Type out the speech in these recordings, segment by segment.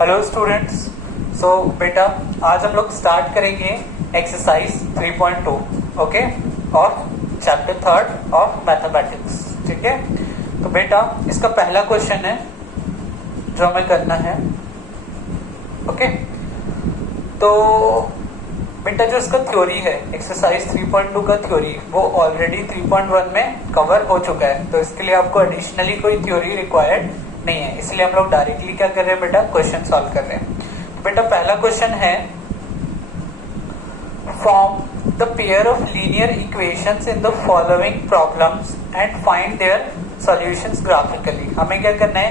Hello students. सो बेटा आज हम लोग स्टार्ट करेंगे एक्सरसाइज 3.2 ओके और चैप्टर 3 ऑफ मैथमेटिक्स। ठीक है, तो बेटा इसका पहला क्वेश्चन है जो हमें करना है। ओके, तो बेटा जो इसका थ्योरी है एक्सरसाइज 3.2 का थ्योरी वो ऑलरेडी 3.1 में कवर हो चुका है, तो इसके लिए आपको एडिशनली कोई थ्योरी रिक्वायर्ड नहीं है, इसलिए हम लोग डायरेक्टली क्या कर रहे हैं बेटा, क्वेश्चन सॉल्व कर रहे हैं। तो बेटा पहला क्वेश्चन है form the pair of linear equations in the following problems and find their solutions graphically. हमें क्या करना है,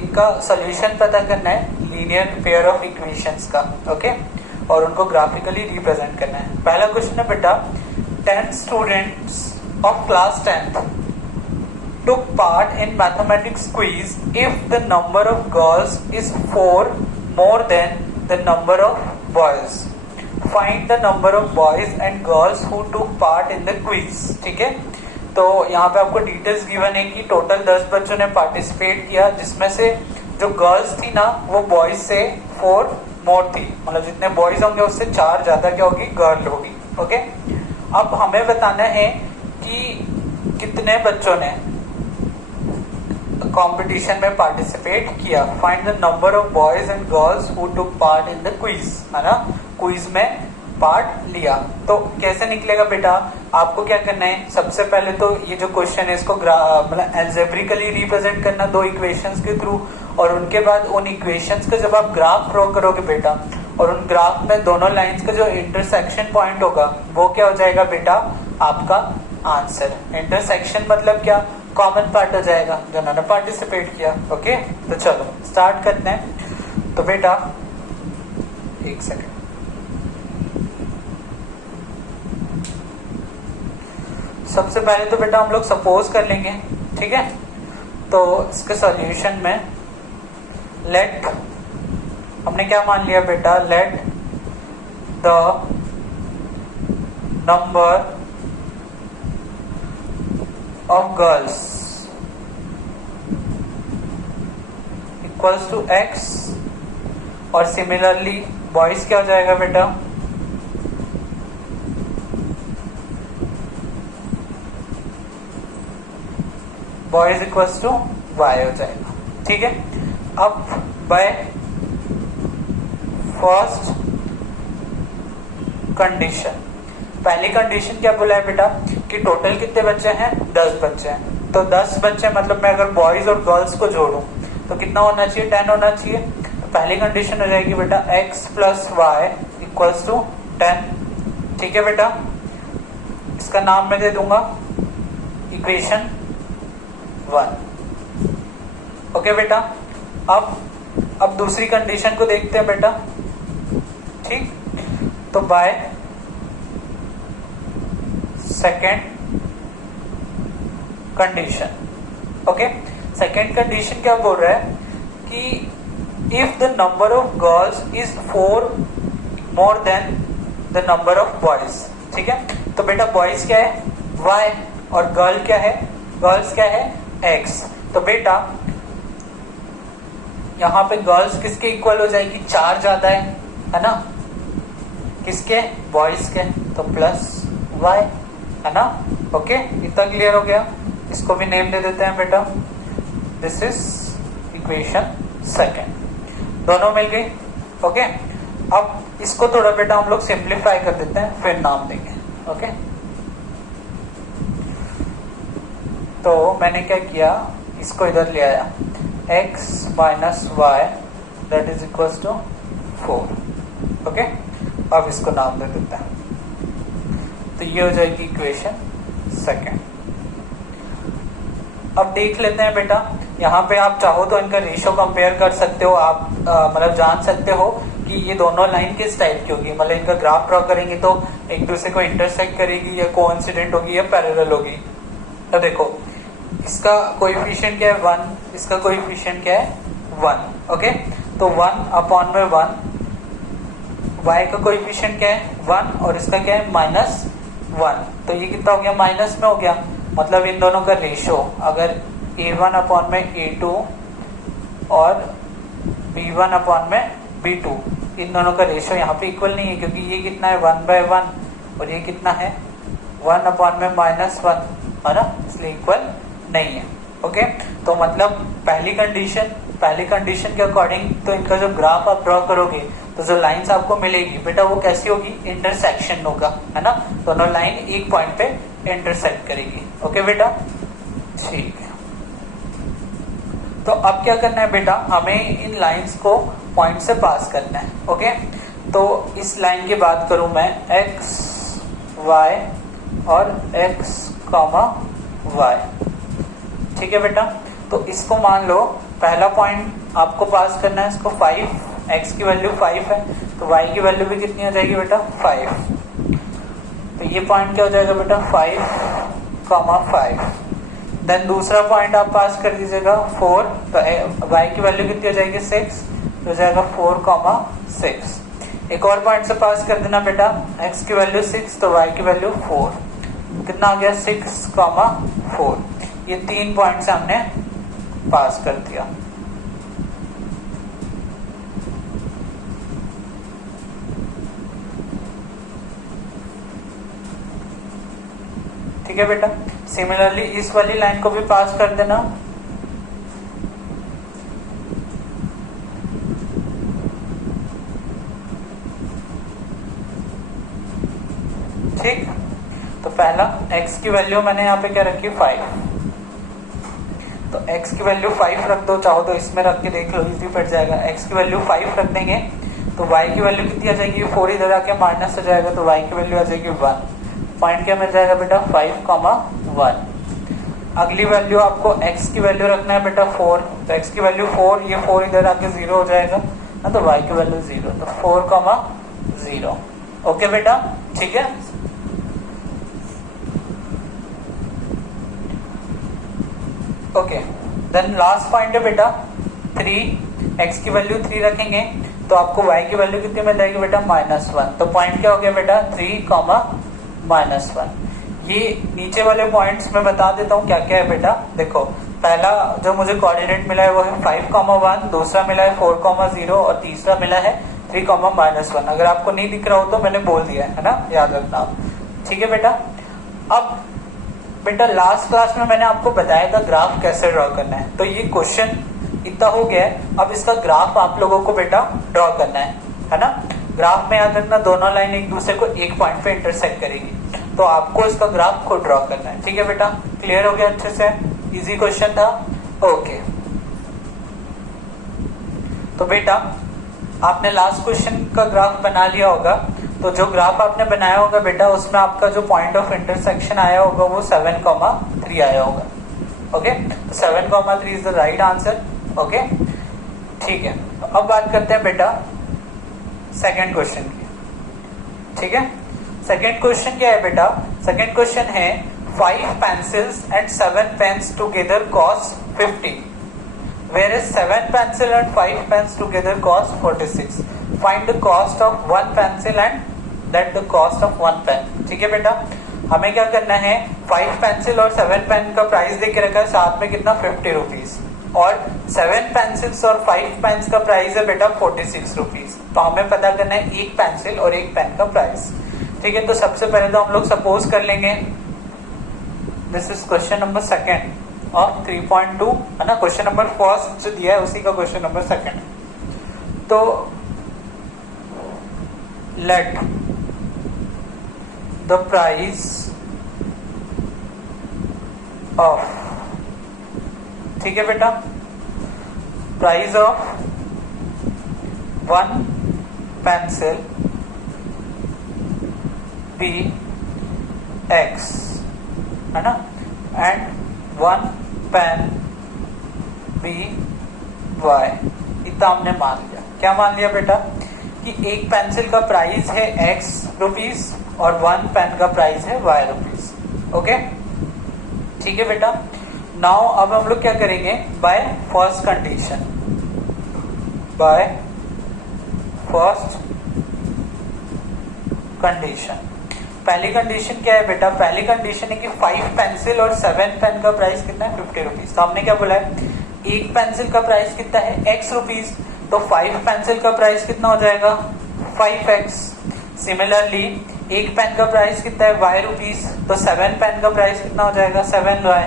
इनका सॉल्यूशन पता करना है लीनियर पेयर ऑफ इक्वेशंस का। ओके, और उनको ग्राफिकली रिप्रेजेंट करना है। पहला क्वेश्चन है बेटा 10 students of class 10th took part in mathematics quiz if the number of girls is 4 more than the number of boys. Find the number of boys and girls who took part in the quiz. ठीक है, तो यहाँ पे आपको details given है कि total 10 बच्चों ने पार्टिसिपेट किया, जिसमें से जो गर्ल्स थी ना वो बॉयज से 4 मोर थी, मतलब जितने बॉयज होंगे उससे 4 ज्यादा क्या होगी, गर्ल होगी। ओके, अब हमें बताना है कि कितने बच्चों ने कंपटीशन में पार्टिसिपेट किया। Find the number of boys and girls who took part in the quiz, है ना, क्विज में पार्ट लिया। तो कैसे निकलेगा बेटा, आपको क्या करना है, सबसे पहले तो ये जो क्वेश्चन है इसको मतलब एल्जेब्रिकली रिप्रेजेंट करना दो इक्वेशंस के थ्रू, और उनके बाद उन इक्वेशंस का जब आप ग्राफ ड्रॉ करोगे बेटा, और उन ग्राफ में दोनों लाइंस का जो इंटरसेक्शन पॉइंट होगा वो क्या हो जाएगा बेटा, आपका आंसर। इंटरसेक्शन मतलब क्या, कॉमन पार्ट हो जाएगा जो उन्होंने पार्टिसिपेट किया। ओके, तो चलो स्टार्ट करते हैं। तो बेटा एक सेकेंड, सबसे पहले तो बेटा हम लोग सपोज कर लेंगे। ठीक है, तो इसके सॉल्यूशन में लेट, हमने क्या मान लिया बेटा, let the number of girls equals to x, और सिमिलरली बॉयज क्या हो जाएगा बेटा, बॉयज इक्वल्स टू y हो जाएगा। ठीक है, अब बाय फर्स्ट कंडीशन, पहली कंडीशन क्या बोला है बेटा कि टोटल कितने बच्चे हैं, 10 बच्चे हैं। तो 10 बच्चे मतलब मैं अगर बॉयज और गर्ल्स को जोड़ूं तो कितना होना चाहिए, 10 होना चाहिए। तो पहली कंडीशन हो जाएगी बेटा x plus y equals to 10। ठीक है बेटा, इसका नाम मैं दे दूंगा इक्वेशन 1। ओके बेटा, अब दूसरी कंडीशन को देखते हैं बेटा। ठीक, तो by second condition, okay, second condition क्या बोल रहा है कि if the number of girls is 4 more than the number of boys. ठीक है, तो बेटा बॉयज क्या है, y, और गर्ल क्या है, गर्ल्स क्या है, x। तो बेटा यहां पे गर्ल्स किसके इक्वल हो जाएगी, 4 ज्यादा है ना, किसके, बॉयज के, तो प्लस y, है ना। ओके, इतना क्लियर हो गया। इसको भी नेम दे देते हैं बेटा, दिस इज इक्वेशन सेकेंड, दोनों मिल गई। ओके, अब इसको थोड़ा बेटा हम लोग सिंप्लीफाई कर देते हैं, फिर नाम देंगे। ओके, तो मैंने क्या किया, इसको इधर ले आया, x minus y that is equal to 4। Okay, अब इसको नाम दे देते हैं, तो ये हो जाएगी इक्वेशन सेकेंड। अब देख लेते हैं बेटा, यहाँ पे आप चाहो तो इनका रेशियो कंपेयर कर सकते हो, आप मतलब जान सकते हो कि ये दोनों लाइन किस टाइप की होगी, मतलब इनका ग्राफ ड्रॉ करेंगे तो एक दूसरे को इंटरसेक्ट करेगी या कोइंसिडेंट होगी या पैरेलल होगी। तो देखो इसका कोएफिशिएंट क्या है, 1, इसका कोएफिशिएंट क्या है, 1। ओके, तो 1 अपॉन में 1, y का कोएफिशिएंट क्या है, 1, और इसका क्या है, -1। तो ये कितना हो गया, माइनस में हो गया, मतलब इन दोनों का रेशियो अगर a1 अपॉन में a2 और B1 अपॉन में B2, इन दोनों का रेशियो यहाँ पे इक्वल नहीं है क्योंकि ये कितना है 1/1 और ये कितना है 1 अपॉन में -1 है ना, इसलिए इक्वल नहीं है। ओके, तो मतलब पहली कंडीशन के अकॉर्डिंग तो इनका जो ग्राफ आप ड्रॉ करोगे तो जो लाइंस आपको मिलेगी बेटा वो कैसी होगी, इंटरसेक्शन होगा, है ना, दोनों लाइन एक पॉइंट पे इंटरसेक्ट करेगी। ओके बेटा, ठीक है। तो अब क्या करना है बेटा, हमें इन लाइंस को पॉइंट से पास करना है। ओके, तो इस लाइन की बात करूं मैं, x y और x, y, ठीक है बेटा। तो इसको मान लो पहला पॉइंट आपको पास करना है, इसको 5, x की वैल्यू 5 है तो y की वैल्यू भी कितनी हो जाएगी बेटा 5। तो ये पॉइंट क्या हो जाएगा बेटा 5, देन दूसरा पॉइंट आप पास कर दीजिएगा 4, तो y की वैल्यू कितनी हो जाएगी 6, तो हो जाएगा 4, 6। एक और पॉइंट से पास कर देना बेटा, x की वैल्यू 6 तो y की वैल्यू 4, कितना आ गया 6, 4। ये 3 पॉइंट से हमने पास कर दिया। ठीक है बेटा, सिमिलरली इस वाली लाइन को भी पास कर देना। ठीक, तो पहला x की वैल्यू मैंने यहाँ पे क्या रखी 5, तो x की वैल्यू 5 रख दो, चाहो तो इसमें रख के देख लो, इजी पड़ जाएगा। x की वैल्यू 5 रख देंगे तो y की वैल्यू कितनी आ जाएगी, 4 इधर आके माइनस हो जाएगा तो y की वैल्यू आ जाएगी 1। पॉइंट क्या मिल जाएगा बेटा 5, 1। अगली वैल्यू आपको x की वैल्यू रखना है बेटा 4, तो x की वैल्यू 4, ये 4 इधर आके 0 हो जाएगा ना, तो y की वैल्यू 0, तो 4, 0। ओके बेटा, ठीक है। ओके, देन लास्ट पॉइंट है बेटा 3, x की वैल्यू 3 रखेंगे तो आपको y की वैल्यू कितनी मिल जाएगी बेटा -1। तो पॉइंट क्या हो गया बेटा 3, -1। ये नीचे वाले पॉइंट्स में बता देता हूँ क्या क्या है बेटा। देखो, पहला जो मुझे कोऑर्डिनेट मिला है वो है 5, 1, दूसरा मिला है 4, 0 और तीसरा मिला है 3, -1। अगर आपको नहीं दिख रहा हो तो मैंने बोल दिया है ना, याद रखना आप। ठीक है बेटा। अब बेटा लास्ट क्लास में मैंने आपको बताया था ग्राफ कैसे ड्रॉ करना है, तो ये क्वेश्चन इतना हो गया है। अब इसका ग्राफ आप लोगों को बेटा ड्रॉ करना है ना। ग्राफ में याद रखना दोनों लाइन एक दूसरे को एक पॉइंट पे इंटरसेक्ट करेगी, तो आपको इसका ग्राफ खुद ड्रॉ करना है। ठीक है बेटा, क्लियर हो गया अच्छे से, इजी क्वेश्चन था। ओके, तो बेटा आपने लास्ट क्वेश्चन का ग्राफ बना लिया होगा, तो जो ग्राफ आपने बनाया होगा बेटा उसमें आपका जो पॉइंट ऑफ इंटरसेक्शन आया होगा वो 7, 3 आया होगा। ओके, तो 7, 3 is the right answer. Okay, ठीक है। तो अब बात करते हैं बेटा सेकेंड क्वेश्चन की। ठीक है, सेकेंड क्वेश्चन क्या है बेटा, सेकेंड क्वेश्चन है 5 pencils and 7 pens together cost 50, whereas 7 pencil and 5 pens together cost 46. Find the cost of 1 pencil and that the cost of 1 pen. ठीक है बेटा, हमें क्या करना है, 5 पेंसिल और 7 पेन का प्राइस दे के रखा है, साथ में कितना 50 रुपीज, और 7 पेंसिल्स और 5 पेन्स का प्राइस है बेटा 46 रुपीज। तो हमें पता करना है एक पेंसिल और एक पेन का प्राइस। ठीक है, तो सबसे पहले तो हम लोग सपोज कर लेंगे this is question number second of 3.2 है ना। क्वेश्चन नंबर फर्स्ट जो दिया है उसी का क्वेश्चन नंबर सेकेंड। तो लेट द प्राइस ऑफ, ठीक है बेटा, price of 1 pencil be x है ना, एंड 1 पेन बी वाई। इतना हमने मान लिया। क्या मान लिया बेटा कि एक पेंसिल का प्राइस है x रुपीज और 1 पेन का प्राइस है y रुपीज। ओके, ठीक है बेटा। नाउ अब हम लोग क्या करेंगे, by first condition, by first condition. पहली कंडीशन क्या है बेटा, पहली कंडीशन है कि 5 पेंसिल और 7 पेन का प्राइस कितना है 50 रुपीज। तो हमने क्या बोला है, एक पेंसिल का प्राइस कितना है x रुपीज, तो 5 पेंसिल का प्राइस कितना हो जाएगा 5x। सिमिलरली एक पेन का प्राइस कितना है y रुपीस, तो 7 पेन का प्राइस कितना हो जाएगा 7y।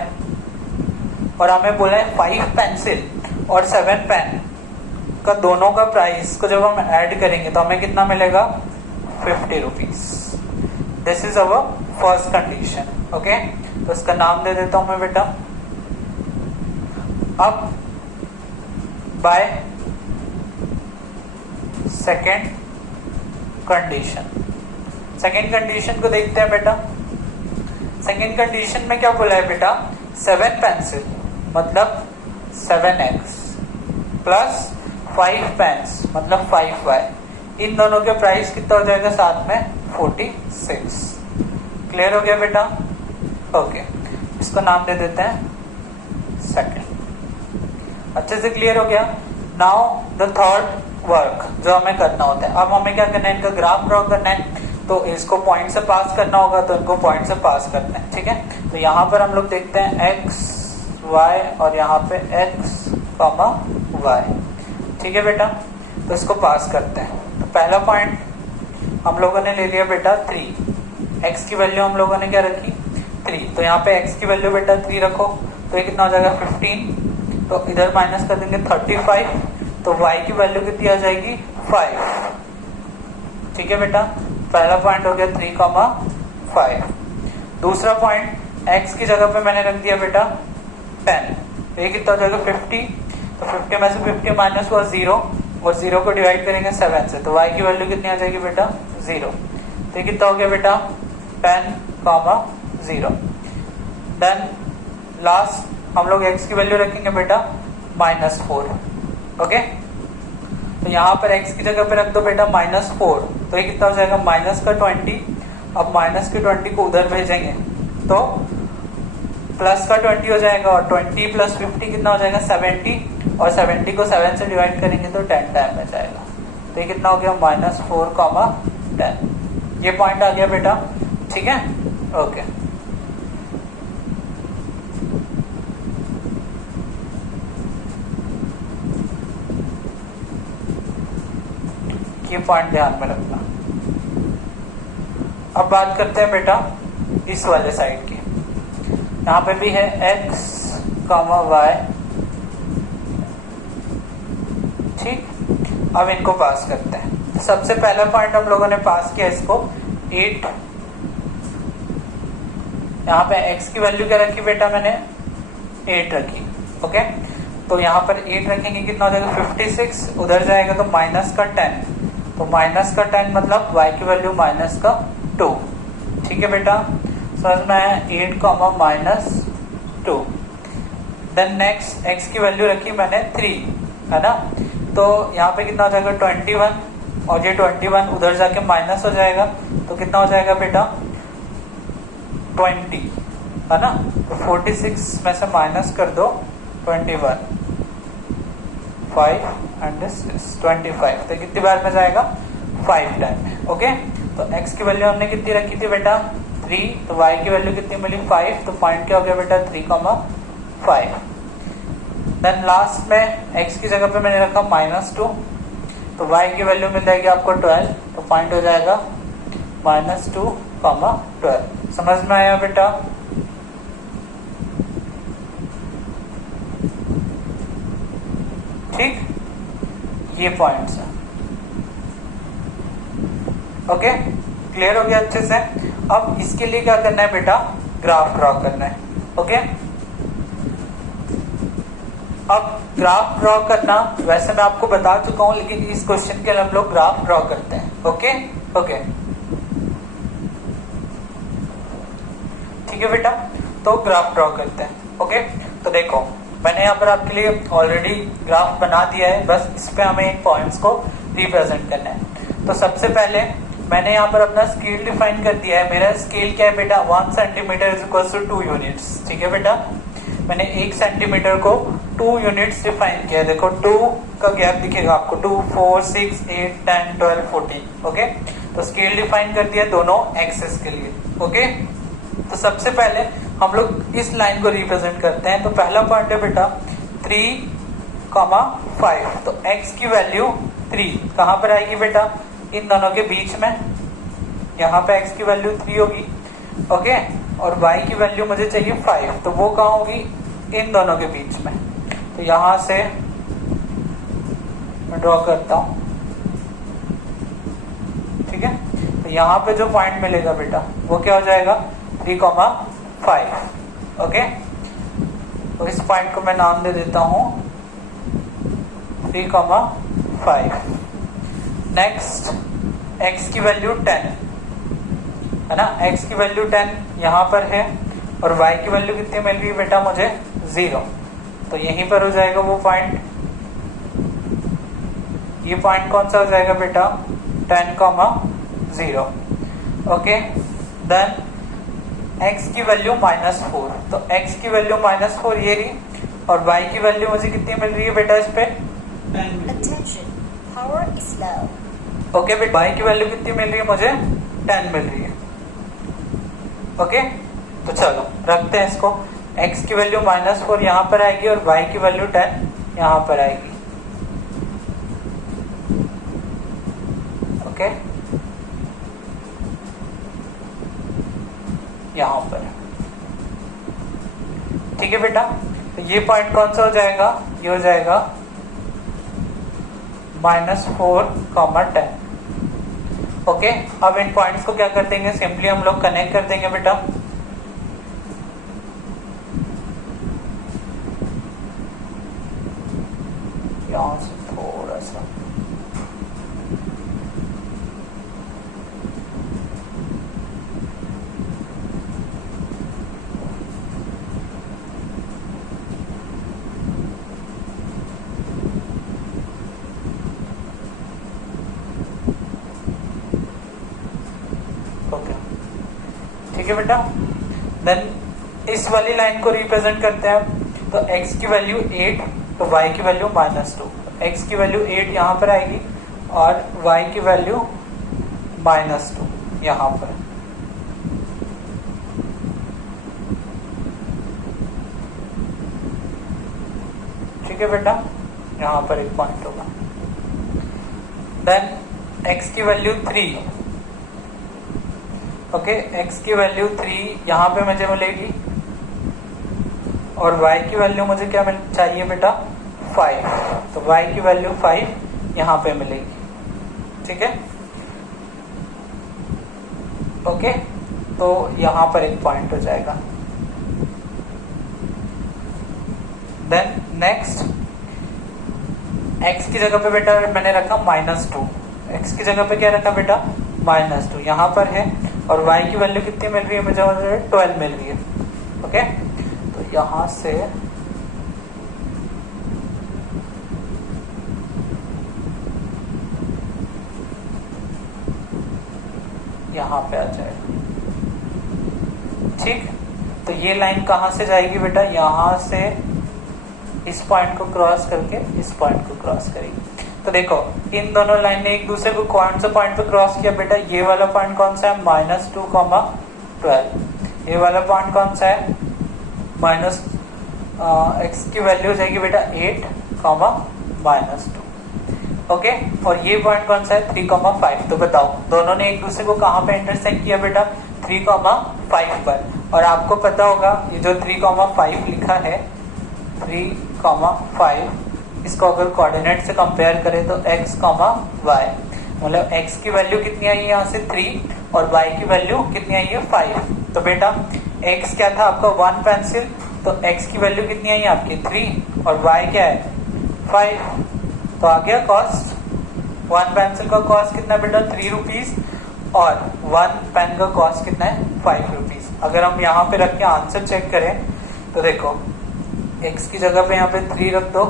और हमें बोला है 5 पेंसिल और 7 पेन का दोनों का प्राइस को जब हम ऐड करेंगे तो हमें कितना मिलेगा 50 rupees. This is our first condition. Okay, तो इसका नाम दे देता हूं मैं बेटा। अब by second condition, second condition को देखते हैं बेटा। सेकेंड कंडीशन में क्या बोला है बेटा 7 पेंसिल मतलब 7x प्लस 5 पेन्स मतलब 5y, इन दोनों के प्राइस कितना हो जाएगा साथ में 46। क्लियर हो गया बेटा? ओके, इसको नाम दे देते हैं सेकंड। अच्छे से क्लियर हो गया। नाउ द थर्ड वर्क जो हमें करना होता है, अब हमें क्या करना है, इनका ग्राफ ड्रॉ करना है। तो इसको पॉइंट से पास करना होगा, तो इनको पॉइंट से पास करना है। ठीक है, तो यहाँ पर हम लोग देखते हैं x y और यहाँ पे x y। ठीक है बेटा, तो इसको पास करते हैं। तो पहला पॉइंट हम लोगों ने ले लिया बेटा 3, x की वैल्यू हम लोगों ने क्या रखी 3, तो यहाँ पे x की वैल्यू बेटा 3 रखो, तो ये कितना हो जाएगा 15, तो इधर माइनस कर देंगे 35, तो y की वैल्यू कितनी आ जाएगी 5। ठीक है बेटा, पहला पॉइंट हो गया 3, 5। दूसरा पॉइंट x की जगह पे मैंने रख दिया बेटा 10, तो ये कितना हो जाएगा 50, तो 50 में से 50 माइनस हुआ 0, और 0 को डिवाइड करेंगे 7 से, तो y की वैल्यू कितनी आ जाएगी बेटा 0। तो ये कितना हो गया बेटा 10, 0। देन लास्ट हम लोग x की वैल्यू रखेंगे बेटा -4। ओके, तो यहाँ पर x की जगह पे रख दो बेटा -4, तो ये कितना हो जाएगा माइनस का 20। अब माइनस के 20 को उधर भेजेंगे तो प्लस का 20 हो जाएगा, और 20 प्लस 50 कितना हो जाएगा 70, और 70 को 7 से डिवाइड करेंगे तो 10 टाइम में जाएगा। तो ये कितना हो गया -4, 10। ये पॉइंट आ गया बेटा। ठीक है, ओके। ये पॉइंट ध्यान में रखना। अब बात करते हैं बेटा इस वाले साइड की। यहाँ पे भी है x, y। ठीक, अब इनको पास करते हैं। सबसे पहला पॉइंट हम लोगों ने पास किया इसको 8। यहाँ पे x की वैल्यू क्या रखी बेटा मैंने 8 रखी। ओके, तो यहाँ पर 8 रखेंगे, कितना हो जाएगा 56, उधर जाएगा तो माइनस का 10, तो माइनस का 10 मतलब y की वैल्यू -2। ठीक है बेटा, समझ में आया? 8, -2। देन नेक्स्ट x की वैल्यू रखी मैंने 3, है ना, तो यहाँ पे कितना हो जाएगा 21, और ये 21 उधर जाके माइनस हो जाएगा, तो कितना हो जाएगा बेटा 20, है ना, तो 46 में से माइनस कर दो 21, 5 and 25, तो कितनी बार में जाएगा 5 टाइम। ओके, तो x की वैल्यू हमने कितनी रखी थी बेटा 3, तो y की वैल्यू कितनी मिली 5, तो पॉइंट क्या हो गया बेटा 3, 5। देन लास्ट में x की जगह पे मैंने रखा -2, तो y की वैल्यू मिल जाएगी आपको 12, तो पॉइंट हो जाएगा -2, 12। समझ में आया बेटा? ठीक, ये पॉइंट्स है। ओके, क्लियर हो गया अच्छे से? अब इसके लिए क्या करना है बेटा, ग्राफ ड्रॉ करना है। ओके, अब ग्राफ ड्रॉ करना वैसे मैं आपको बता चुका हूं, लेकिन इस क्वेश्चन के लिए हम लोग ग्राफ ड्रॉ करते हैं। ओके ओके, ठीक है बेटा, तो ग्राफ ड्रॉ करते हैं। ओके, तो देखो मैंने यहाँ पर आपके लिए ऑलरेडी ग्राफ बना दिया है, बस इस पे हमें इन पॉइंट्स को रिप्रेजेंट करना है। तो सबसे पहले मैंने यहाँ पर अपना स्केल डिफाइन कर दिया है। मेरा स्केल क्या है बेटा 1 centimetre is equal to 2 units. ठीक है बेटा, मैंने 1 सेंटीमीटर को 2 यूनिट्स डिफाइन किया। देखो 2 का गैप दिखेगा आपको, 2, 4, 6, 8, 10, 12, 14। ओके, तो स्केल डिफाइन कर दिया दोनों एक्सेस के लिए। ओके, तो सबसे पहले हम लोग इस लाइन को रिप्रेजेंट करते हैं। तो पहला पॉइंट है बेटा 3 कॉमा 5, तो x की वैल्यू 3 कहां पर आएगी बेटा? इन दोनों के बीच में, यहाँ पे x की वैल्यू 3 होगी, ओके, और y की वैल्यू मुझे चाहिए 5, तो वो कहां होगी? इन दोनों के बीच में। तो यहां से मैं ड्रॉ करता हूं, ठीक है। तो यहाँ पे जो पॉइंट मिलेगा बेटा वो क्या हो जाएगा? 3,5, ओके। तो इस पॉइंट को मैं नाम दे देता हूं 3,5। नेक्स्ट x की वैल्यू 10 है ना, x की वैल्यू 10 यहाँ पर है, और y की वैल्यू कितनी मिल रही है बेटा मुझे? 0, तो यहीं पर हो जाएगा वो पॉइंट। ये पॉइंट कौन सा हो जाएगा बेटा? 10,0, ओके। देन x की वैल्यू -4, तो x की वैल्यू -4 ये रही, और y की वैल्यू मुझे कितनी मिल रही है बेटा इस पे? 10। ओके बेटा, y की वैल्यू कितनी मिल रही है मुझे? 10 मिल रही है, ओके। तो चलो रखते हैं इसको, x की वैल्यू -4 यहाँ पर आएगी और y की वैल्यू 10 यहाँ पर आएगी, ओके। यहाँ पर, ठीक है बेटा। तो ये पॉइंट कौन सा हो जाएगा? ये हो जाएगा -4,10, ओके। अब इन पॉइंट्स को क्या कर देंगे? सिंपली हम लोग कनेक्ट कर देंगे बेटा। यहां से थोड़ा सा, ओके, ठीक है बेटा। देन इस वाली लाइन को रिप्रेजेंट करते हैं, तो x की वैल्यू 8, तो y की वैल्यू -2, x की वैल्यू 8 यहाँ पर आएगी और y की वैल्यू -2 यहाँ पर, ठीक है बेटा। यहाँ पर एक पॉइंट होगा। देन x की वैल्यू 3, ओके, x की वैल्यू 3 यहाँ पे मुझे मिलेगी, और y की वैल्यू मुझे क्या चाहिए बेटा? 5, तो y की वैल्यू 5 यहाँ पे मिलेगी, ठीक है, ओके। तो यहाँ पर एक पॉइंट हो जाएगा। देन नेक्स्ट x की जगह पे बेटा मैंने रखा -2, x की जगह पे क्या रखा बेटा? -2 यहाँ पर है, और y की वैल्यू कितनी मिल रही है मुझे? 12 मिल रही है, ओके। तो यहां से यहां पे आ जाएगा, ठीक। तो ये लाइन कहां से जाएगी बेटा? यहां से इस पॉइंट को क्रॉस करके इस पॉइंट को क्रॉस करेगी। तो देखो इन दोनों लाइन ने एक दूसरे को कौन सा पॉइंट पे क्रॉस किया बेटा? ये वाला पॉइंट कौन सा है? -2,12। ये वाला पॉइंट कौन सा है? x की वैल्यू हो जाएगी बेटा 8, -2, ओके। और ये पॉइंट कौन सा है? 3,5। तो बताओ दोनों ने एक दूसरे को कहां पे इंटरसेक्ट किया बेटा? 3,5 पर। और आपको पता होगा ये जो 3,5 लिखा है, 3,5, इसको अगर कोऑर्डिनेट से कंपेयर करें तो x, y, मतलब x की वैल्यू कितनी आई है यहाँ से? 3, और y की वैल्यू कितनी आई है? 5। तो बेटा x क्या था आपका? 1 पेंसिल, तो x की वैल्यू कितनी आई है आपकी? 3, और y क्या है? 5। तो आ गया कॉस्ट। 1 पेंसिल का कॉस्ट कितना है बेटा? 3 रुपीज, और 1 पेन का कॉस्ट कितना है? 5 रुपीज। अगर हम यहाँ पे रख के आंसर चेक करें तो देखो x की जगह पे यहाँ पे 3 रख दो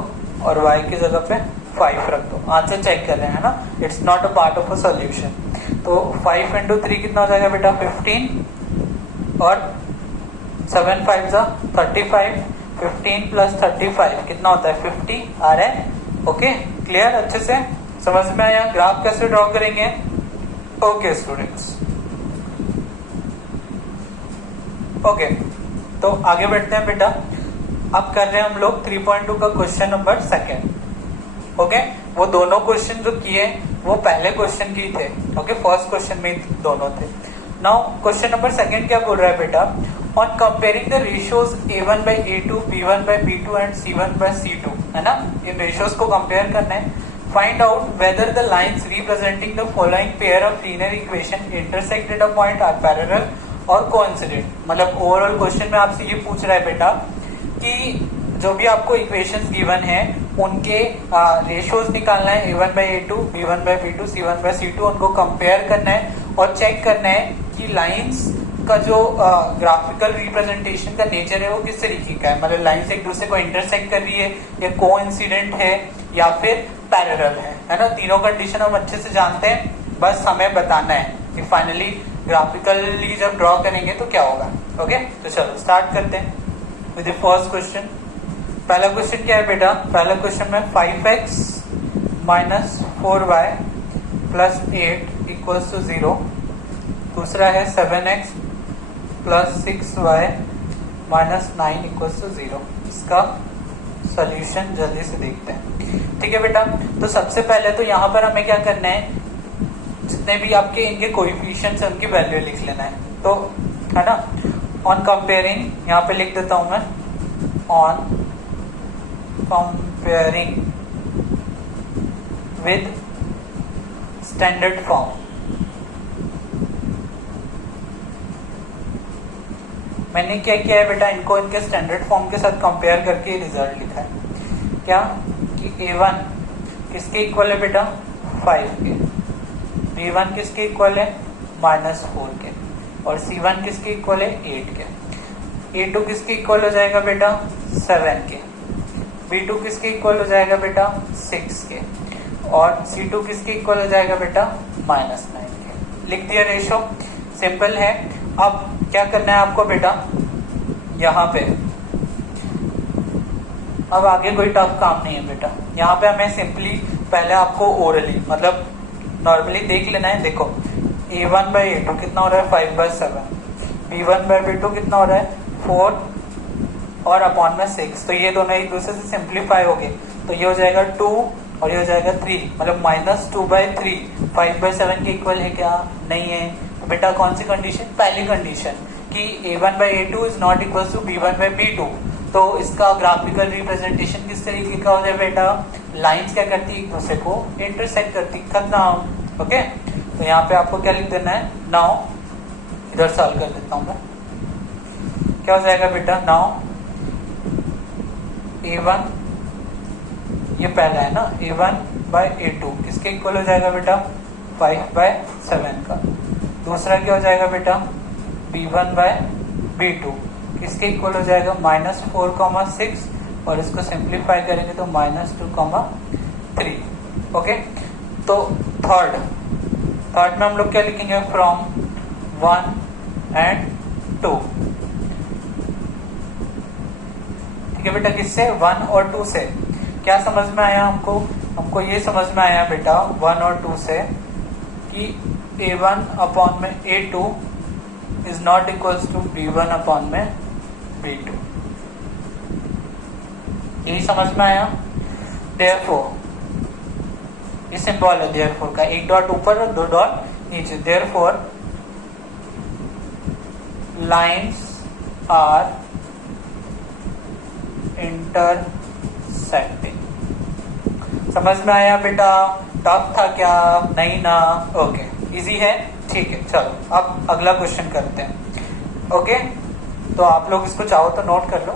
और y की जगह पे 5 रख दो। आंसर चेक कर रहे हैं ना, it's not a part of a solution. तो 5 इंटू 3 कितना हो जाएगा बेटा? 15, और 7 5 35, 15 प्लस 35 कितना होता है? 50 आ रहा है, ओके। क्लियर? अच्छे से समझ में आया? ग्राफ कैसे ड्रॉ करेंगे? Okay students, okay. तो आगे बढ़ते हैं बेटा। अब कर रहे हैं हम लोग 3.2 का क्वेश्चन नंबर सेकेंड। ओके, वो दोनों क्वेश्चन जो किए वो पहले क्वेश्चन की थे। ओके, फर्स्ट क्वेश्चन में दोनों थे। नाउ क्वेश्चन नंबर सेकेंड क्या बोल रहा है बेटा, on comparing the ratios A1 by A2, B1 by B2 and C1 by C2, है ना, इन रेशियोज को कंपेयर करना है। Find out whether the lines representing the following pair of linear equation intersected a point are parallel और coincident. मतलब overall question में आपसे ये पूछ रहा है बेटा कि जो भी आपको इक्वेशंस गिवन है उनके रेशियोज निकालना है, A1 by A2, B1 by B2, C1 by C2, उनको कंपेयर करना है और चेक करना है कि लाइंस का जो ग्राफिकल रिप्रेजेंटेशन का नेचर है वो किस तरीके का है। मतलब लाइंस एक दूसरे को इंटरसेक्ट कर रही है या कोइंसिडेंट है या फिर पैरेलल है ना। तीनों कंडीशन हम अच्छे से जानते हैं, बस हमें बताना है कि फाइनली ग्राफिकली जब ड्रॉ करेंगे तो क्या होगा। ओके, तो चलो स्टार्ट करते हैं विद द फर्स्ट क्वेश्चन। पहला क्वेश्चन क्या है बेटा, पहला क्वेश्चन में 5x minus 4y plus 8 equals to 0। दूसरा है 7x plus 6y minus 9 equals to 0। इसका सॉल्यूशन जल्दी से देखते हैं। ठीक है बेटा, तो सबसे पहले तो यहाँ पर हमें क्या करना है, जितने भी आपके इनके कोएफिशिएंट्स हैं उनकी वैल्यू लिख लेना है। तो है ना, ऑन कंपेयरिंग, यहाँ पे लिख देता हूं मैं, on comparing with standard form। मैंने क्या किया है बेटा, इनको इनके स्टैंडर्ड फॉर्म के साथ कंपेयर करके रिजल्ट लिखा है। क्या कि A1 किसके इक्वल है बेटा, 5 के, B1 किसके इक्वल है, -4 के, और C1 किसके इक्वल है, 8 के। A2 किसके इक्वल हो जाएगा बेटा, 7 के। B2 किसके इक्वल हो जाएगा बेटा, 6 के, और C2 किसके इक्वल हो जाएगा बेटा, -9 के। लिख दिया रेशो, सिंपल है। अब क्या करना है आपको बेटा, यहाँ पे अब आगे कोई टफ काम नहीं है बेटा। यहाँ पे हमें सिंपली पहले आपको ओरली मतलब नॉर्मली देख लेना है। देखो A1 by A2 कितना हो रहा है, 5/7। B1 by B2 कितना हो रहा है, 4 और अपॉन में 6। तो ये दोनों एक दूसरे से सिंप्लीफाई हो गए, तो ये हो जाएगा 2 और ये हो जाएगा 3, मतलब -2/3 5/7 के इक्वल है क्या, नहीं है। तो बेटा कौन सी कंडीशन, पहली कंडीशन कि A1 by A2 is not equal to B1 by B2। तो इसका ग्राफिकल रिप्रेजेंटेशन किस तरीके का हो जाए बेटा, लाइंस क्या करती है, एक दूसरे को इंटरसेक्ट करती, खत्म। ओके, तो यहाँ पे आपको क्या लिख देना है, नाउ इधर सॉल्व कर देता हूं मैं। क्या हो जाएगा बेटा, नाउ A1, ये पहला है ना, A1 by A2 किसके इक्वल हो जाएगा बेटा, 5/7 का। दूसरा क्या हो जाएगा बेटा, B1 by B2 किसके इक्वल हो जाएगा, -4,6, और इसको सिंप्लीफाई करेंगे तो -2,3। ओके, तो थर्ड में हम लोग क्या लिखेंगे, फ्रॉम 1 and 2। ठीक है बेटा, किससे, 1 और 2 से। क्या समझ में आया हमको ये समझ में आया बेटा 1 और 2 से कि A1 अपॉन में A2 is not equals to B1 upon में B2। यही समझ में आया। देयरफॉर ये सिंबल है देयरफॉर का, एक डॉट ऊपर और 2 डॉट नीचे। Therefore lines are intersecting. समझ में आया बेटा, टफ था क्या, नहीं ना, ओके, इजी है। ठीक है, चलो अब अगला क्वेश्चन करते हैं। ओके, तो आप लोग इसको चाहो तो नोट कर लो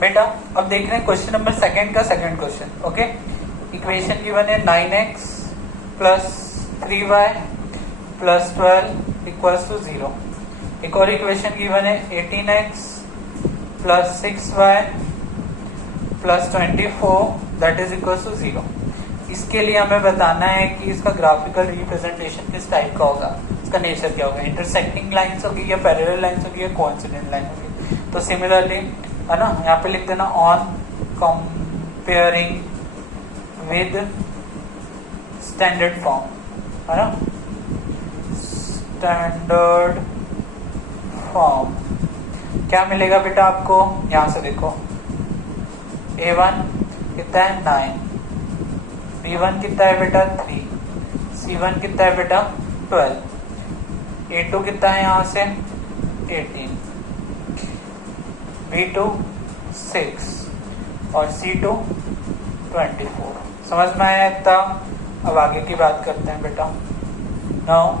बेटा। अब देख रहे हैं क्वेश्चन नंबर सेकंड का second question. Okay, equation given है 9x plus 3y plus 12 equals to 0। एक और इक्वेशन गिवन है 18x plus 6y plus 24 that is equals to 0। इसके लिए हमें बताना है कि इसका ग्राफिकल रिप्रेजेंटेशन किस टाइप का होगा, इसका नेचर क्या होगा, इंटरसेक्टिंग लाइंस होगी या पैरेलल लाइंस होगी या कोइंसिडेंट लाइन होगी। तो सिमिलरली है ना, यहाँ पे लिख देना on comparing with standard form, है ना, स्टैंडर्ड फॉर्म क्या मिलेगा बेटा आपको, यहां से देखो A1 कितना है 9, B1 कितना है बेटा 3, C1 कितना है बेटा 12, A2 कितना है यहां से 18, B2 6 और C2 24। समझ में आया इतना? अब आगे की बात करते हैं बेटा। नाउ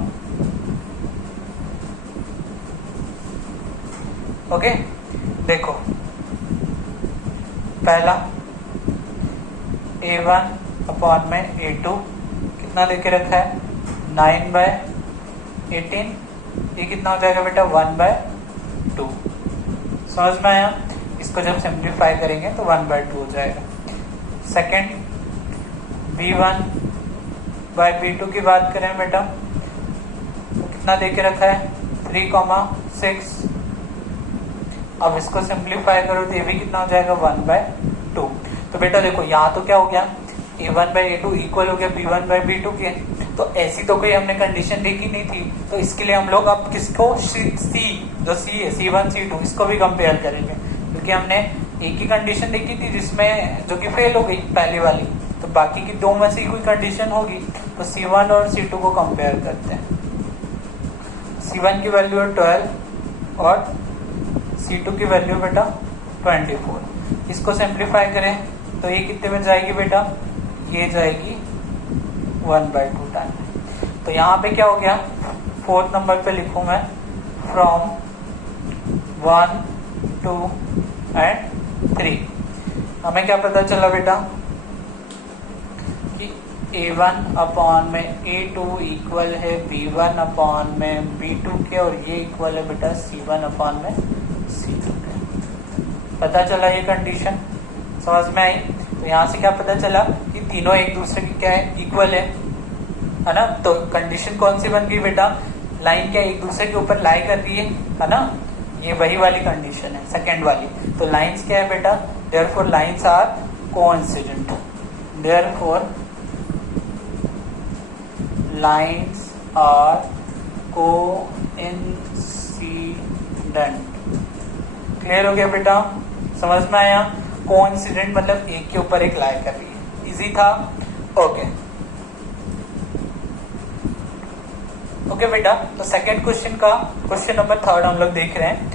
ओके, देखो पहला A1 अपॉन में A2 कितना लेके रखा है 9/18, ये कितना हो जाएगा बेटा 1/2। समझ में आया? इसको जब सिंप्लीफाई करेंगे तो 1/2 हो जाएगा। सेकंड B1/B2 की बात करें बेटा तो कितना देके रखा है 3,6। अब इसको सिंप्लीफाई करो तो ये भी कितना हो जाएगा 1/2। तो बेटा देखो यहाँ तो क्या हो गया A1/A2 इक्वल हो गया B1/B2 के, तो ऐसी तो कोई हमने कंडीशन देखी नहीं थी, तो इसके लिए हम लोग अब किसको C जो C है C1 C2 इसको भी कंपेयर करेंगे, क्योंकि हमने एक ही कंडीशन देखी थी जिसमें जो कि फेल हो गई पहली वाली, तो बाकी की दो में से कोई कंडीशन होगी, तो C1 और C2 को कंपेयर करते हैं। C1 की वैल्यू है 12 और C2 की वैल्यू बेटा 24। इसको सिंप्लीफाई करें तो ये कितने में जाएगी बेटा, ये जाएगी 1/2 टाइम। तो यहाँ पे क्या हो गया, फोर्थ नंबर पे लिखूं मैं फ्रॉम 1 2 एंड 3। हमें क्या पता चला बेटा कि A1 अपॉन में A2 इक्वल है B1 अपॉन में B2 के, और ये इक्वल है बेटा C1 अपॉन में C2 के। पता चला ये कंडीशन, समझ में आई? तो यहाँ से क्या पता चला कि तीनों एक दूसरे की क्या है, इक्वल है ना? तो कंडीशन कौन सी बन गई बेटा, लाइन क्या एक दूसरे के ऊपर लाई कर रही है ना? ये वही वाली कंडीशन है सेकेंड वाली। तो लाइंस क्या है बेटा, therefore lines are coincident, therefore lines are coincident. Clear हो गया बेटा, समझ में आया? कोइंसिडेंट मतलब एक के ऊपर एक लाई कर रही है। इजी था? ओके ओके बेटा, तो सेकंड क्वेश्चन का क्वेश्चन नंबर 3 हम लोग देख रहे हैं।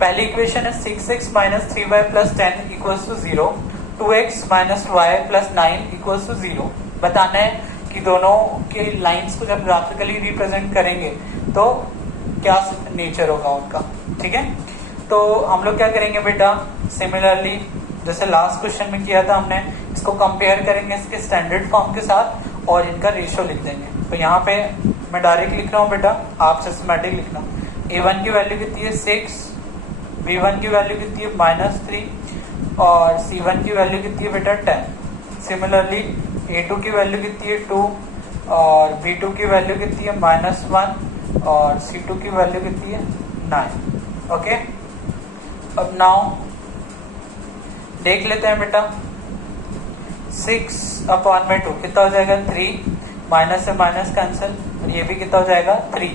पहली इक्वेशन है 6x minus 3y plus 10 equals to 0, 2x minus y plus 9 equals to 0। बताना है कि दोनों के लाइंस को जब ग्राफिकली रिप्रेजेंट करेंगे तो क्या नेचर होगा उनका। ठीक है, तो हम लोग क्या करेंगे बेटा, सिमिलरली जैसे लास्ट क्वेश्चन में किया था हमने, इसको कंपेयर करेंगे इसके स्टैंडर्ड फॉर्म के साथ और इनका रेशियो लिख देंगे। तो यहाँ पे मैं डायरेक्ट लिख रहा हूँ बेटा, आप सिस्टमैटिक लिखना। A1 की वैल्यू कितनी है 6, B1 की वैल्यू कितनी है -3 और C1 की वैल्यू कितनी है बेटा 10। सिमिलरली A2 की वैल्यू कितनी है 2 और B2 की वैल्यू कितनी है -1 और C2 की वैल्यू कितनी है 9। ओके, अब नाउ देख लेते हैं बेटा, 6 अपॉन में 2 कितना हो जाएगा 3, माइनस से माइनस कैंसिल, और ये भी कितना हो जाएगा 3।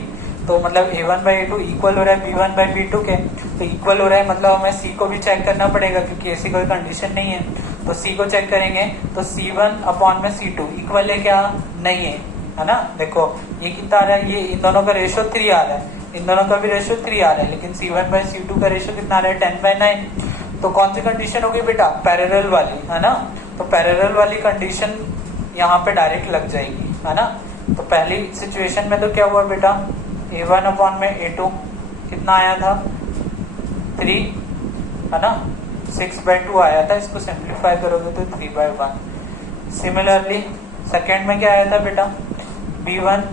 तो मतलब A1/A2 इक्वल हो रहा है B1/B2 के, तो इक्वल हो रहा है मतलब हमें C को भी चेक करना पड़ेगा, क्योंकि ऐसी कोई कंडीशन नहीं है। तो C को चेक करेंगे तो C1 अपॉन में C2 इक्वल है क्या, नहीं है ना? देखो ये कितना आ रहा है, ये इन दोनों का रेशियो 3 आ रहा है, इन दोनों का भी रेशियो 3 आ रहा है, लेकिन C1/C2 का रेशियो कितना आ रहा है 10/9। तो कौन सी कंडीशन होगी बेटा, पैरेलल वाली, है ना? तो पैरेलल वाली कंडीशन यहाँ पे डायरेक्ट लग जाएगी, है ना? तो पहली सिचुएशन में तो क्या हुआ बेटा, A1 अपॉन में A2 कितना आया था 3, है ना? 6/2 आया था, इसको सिंप्लीफाई करोगे तो 3/1। सिमिलरली सेकेंड में क्या आया था बेटा, B1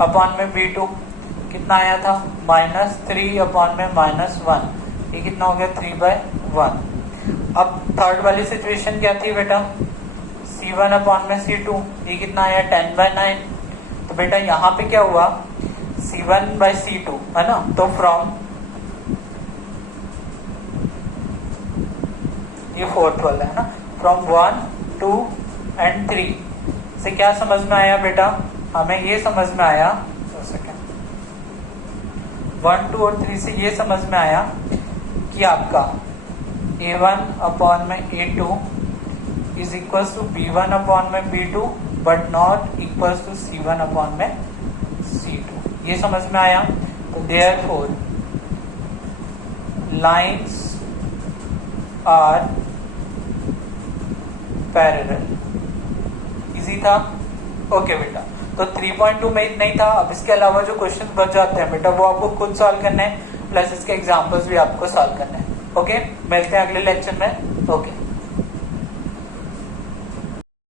अपॉन में B2 कितना आया था -3 अपॉन में -1, ये कितना हो गया 3/1। अब थर्ड वाली सिचुएशन क्या थी बेटा, C1 अपॉन में C2, ये कितना आया 10/9। तो बेटा यहाँ पे क्या हुआ, C1/C2, है ना? तो फ्रॉम ये फोर्थ वाला है ना, फ्रॉम 1 2 एंड 3 से क्या समझ में आया बेटा, हमें ये समझ में आया 1, 2 और 3 से ये समझ में आया कि आपका A1 अपॉन में A2 is equal to B1 upon में B2 but not equal to C1 upon में C2। ये समझ में आया। तो therefore lines are parallel. Easy था। ओके बेटा, तो 3.2 में इतना ही था। अब इसके अलावा जो क्वेश्चन बच जाते हैं बेटा वो आपको खुद सॉल्व करने हैं, प्लस इसके एग्जांपल्स भी आपको सॉल्व करने हैं। ओके, मिलते हैं अगले लेक्चर में। ओके।